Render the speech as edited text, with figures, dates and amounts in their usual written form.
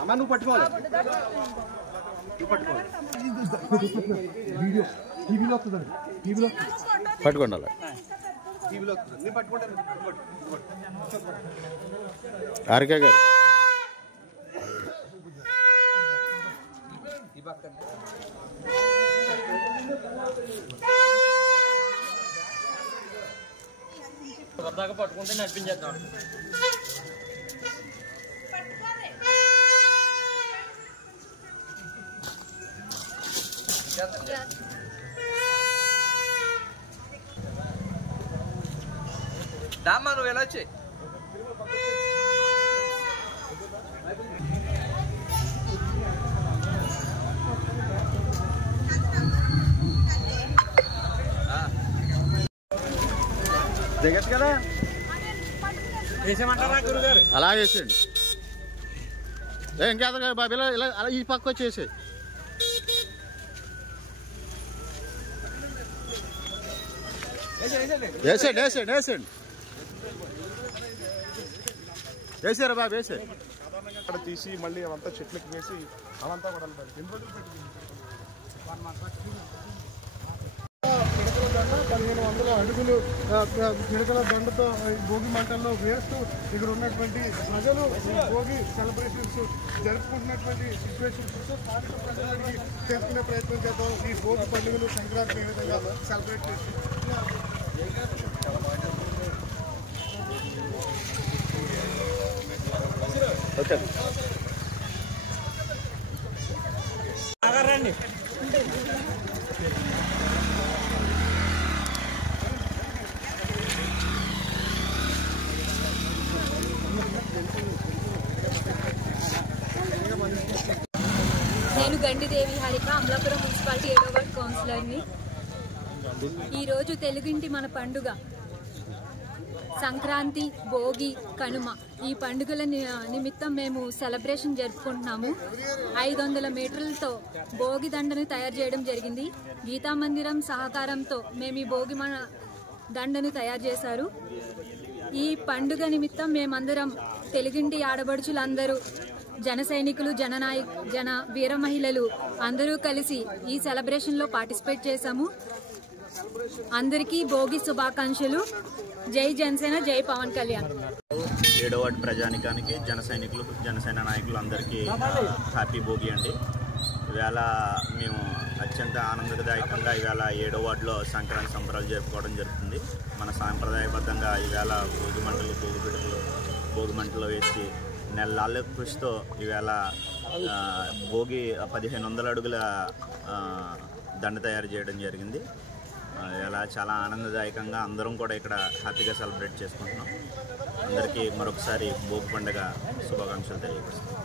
అమ్మ నువ్వు పట్టుకోవాలి టీవీలో వస్తుందండి పట్టుకోండి అలా టీవీలో వస్తుంది నేను పట్టుకుంటాను ఆర్కే గారు ఈ పక్కన దాకా పట్టుకుంటే నడిపించేద్దాం. దామ్మా నువ్వు ఎలా వచ్చాయి దిగచ్చు కదా వేసేమంటారా గురుగారు? అలా వేసేయండి. ఇంకేదా బాబు ఇలా ఇలా అలా ఈ పక్క వచ్చేసి వేసేయండి వేసేయండి వేసేయండి వేసారా బాబు వేసేయండి. అక్కడ తీసి మళ్ళీ అవంతా చెట్లకి వేసి అవంతా కూడా ఎన్ని రోజులు పెట్టి 1500 అడుగులు పిడకల దండతో భోగి మంటల్లో వేస్తూ ఇక్కడ ఉన్నటువంటి ప్రజలు భోగి సెలబ్రేషన్స్ జరుపుకుంటున్నటువంటి సిచ్యువేషన్స్ స్థానిక ప్రజలకి తెలుసుకునే ప్రయత్నం చేద్దాం. ఈ భోగి పండుగలు సంక్రాంతి ఏ విధంగా సెలబ్రేట్ చేస్తున్నారు. రండి. నేను గండిదేవి హారిక, అమలాపురం మున్సిపాలిటీ 7వ వార్డ్ కౌన్సిలర్ని. ఈరోజు తెలుగింటి మన పండుగ సంక్రాంతి, భోగి, కనుమ ఈ పండుగల నిమిత్తం మేము సెలబ్రేషన్ జరుపుకుంటున్నాము. 500 మీటర్లతో భోగి దండను తయారు చేయడం జరిగింది. గీతా మందిరం సహకారంతో మేము ఈ భోగి దండను తయారు చేశారు. ఈ పండుగ నిమిత్తం మేమందరం తెలుగింటి ఆడబడుచులందరూ, జన సైనికులు, జన వీర మహిళలు అందరూ కలిసి ఈ సెలబ్రేషన్లో పార్టిసిపేట్ చేశాము. అందరికీ భోగి శుభాకాంక్షలు. జై జనసేన, జై పవన్ కళ్యాణ్. 7వ వార్డు ప్రజానికానికి, జన సైనికులు, జనసేన నాయకులు అందరికీ హ్యాపీ భోగి అండి. ఈవేళ మేము అత్యంత ఆనందదాయకంగా ఈవేళ 7వ వార్డులో సంక్రాంతి సంబరాలు జరుపుకోవడం జరుగుతుంది. మన సాంప్రదాయబద్ధంగా ఈవేళ భోగి మంటలు, భోగి మంటలు వేసి నెలల కృషితో ఈవేళ భోగి 1500 అడుగుల దండ తయారు చేయడం జరిగింది. ఇలా చాలా ఆనందదాయకంగా అందరం కూడా ఇక్కడ హ్యాపీగా సెలబ్రేట్ చేసుకుంటున్నాం. అందరికీ మరొకసారి భోగి పండుగ శుభాకాంక్షలు తెలియజేస్తున్నాం.